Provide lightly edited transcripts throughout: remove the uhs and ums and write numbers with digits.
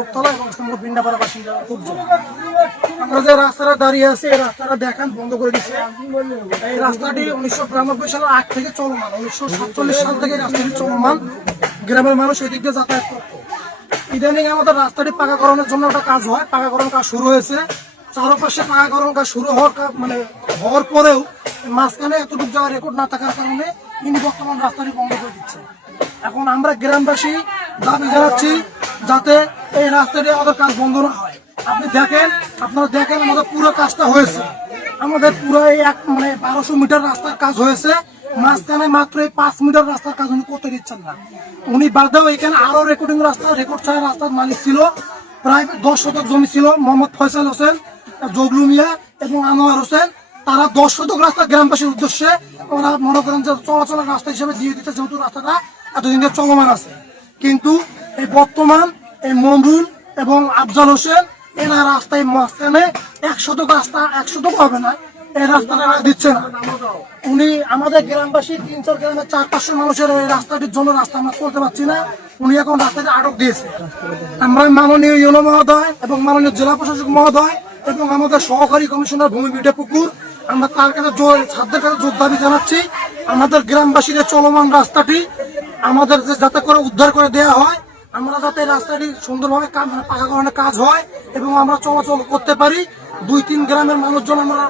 বরকতলা এবং সম্ভব বিন্দাপাড়া বাসিন্দা উজ্জ্বল। আমরা যে রাস্তাটা দাঁড়িয়ে আছি এই রাস্তাটা দেখেন বন্ধ করে দিচ্ছে। এই রাস্তাটি 1992 সালের আগ থেকে চলমান, 1947 সাল থেকে এই রাস্তাটি চলমান। গ্রামের মানুষ এই দিক দিয়ে যাতায়াত করতো। ইদানিং আমাদের রাস্তাটি পাকাকরণের জন্য একটা কাজ হয়, পাকাকরণ কাজ শুরু হয়েছে। চারপাশে পাকাকরণ কাজ শুরু হওয়ার পরেও মাঝখানে এতটুকু জায়গা রেকর্ড না থাকার কারণে তিনি বর্তমান রাস্তাটি বন্ধ করে দিচ্ছে। এখন আমরা গ্রামবাসী দাবি জানাচ্ছি যাতে এই রাস্তাটি আমাদের কাজ বন্ধ না হয়। আপনারা দেখেন আমাদের পুরো কাজটা হয়েছে, আমাদের পুরো এই 1200 মিটার রাস্তার কাজ হয়েছে। মাঝখানে মাত্র এই 5 মিটার রাস্তার কাজ উনি করতে দিচ্ছেন না। উনি বাদেও এখানে আরো রেকর্ড ছাড়া রাস্তার মালিক ছিল, প্রায় 10 শতক জমি ছিল। মোহাম্মদ ফয়সাল হোসেন, জগলু মিয়া এবং আনোয়ার হোসেন, তারা 10 শতক রাস্তা গ্রামবাসীর উদ্দেশ্যে ওরা মনে করেন যে চলাচলের রাস্তা হিসেবে দিয়ে দিতে, যেহেতু রাস্তাটা এতদিন ধরে চলমান আছে। কিন্তু এই বর্তমান এই মমরুল এবং আফজাল হোসেন এরা রাস্তায় মাঝখানে 1 শতক রাস্তা, 1 শতক হবে না, এই রাস্তাটা দিচ্ছে না। উনি আমাদের গ্রামবাসী 3-4 গ্রামের 400-500 মানুষের এই রাস্তাটির জন্য রাস্তা আমরা চলতে পারছি না। উনি এখন রাস্তাটি আটক দিয়েছে। আমরা মাননীয় ইউনো মহোদয় এবং মাননীয় জেলা প্রশাসক মহোদয় এবং আমাদের সহকারী কমিশনার ভূমি বিটে পুকুর, আমরা তার কাছে ছাত্রদের কাছে জোর দাবি জানাচ্ছি আমাদের গ্রামবাসীদের চলমান রাস্তাটি আমাদের যাতে করে উদ্ধার করে দেওয়া হয়, আমরা যাতে রাস্তাটি সুন্দরভাবে পাকাকরণের কাজ হয় এবং আমরা চলাচল করতে পারি। 2-3 গ্রামের মানুষজন আমরা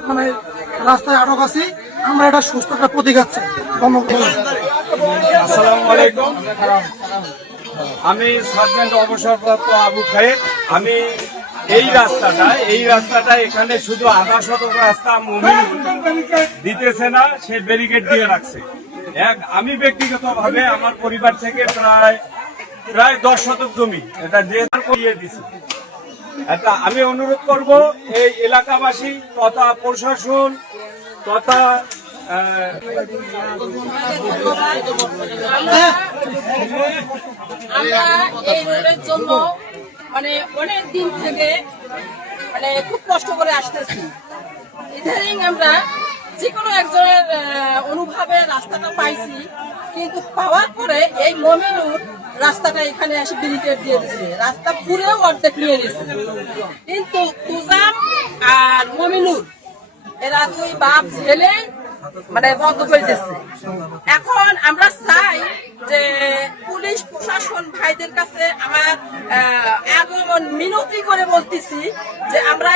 রাস্তায় আটক আছি, আমরা এটা সুস্থ একটা প্রতিঘাত চাই। আসসালামু আলাইকুম, আমি সার্জেন্ট অবসরপ্রাপ্ত আবু খায়ের। আমি এই রাস্তাটা এখানে শুধু আধা শতক রাস্তা মমিনুল দিতেছে না, সে ব্যারিকেড দিয়ে রাখছে। আমি ব্যক্তিগতভাবে আমার পরিবার থেকে প্রায় 10 শতক জমি এটা দিয়ে করিয়ে দিছি। আমি অনুরোধ করব এই এলাকাবাসী তথা প্রশাসন তথা আমরা এই রোডের জন্য অনেক দিন থেকে খুব কষ্ট করে আসতেছি। ইদানিং আমরা যে কোনো একজনের অনুভবে রাস্তাটা পাইছি, কিন্তু পাওয়ার পরে এই মমিনুর রাস্তাটা এখানে এসে ব্যারিকেড দিয়ে দিচ্ছে, রাস্তা পুরেও অর্ধেক নিয়ে গেছে। কিন্তু তুজাম আর মমিনুর এরা 2 বাপ ছেলে বন্ধ করে দিচ্ছে। এখন আমরা চাই যে পুলিশ প্রশাসন ভাইদের কাছে আমার আগমন মিনতি করে বলতেছি যে আমরা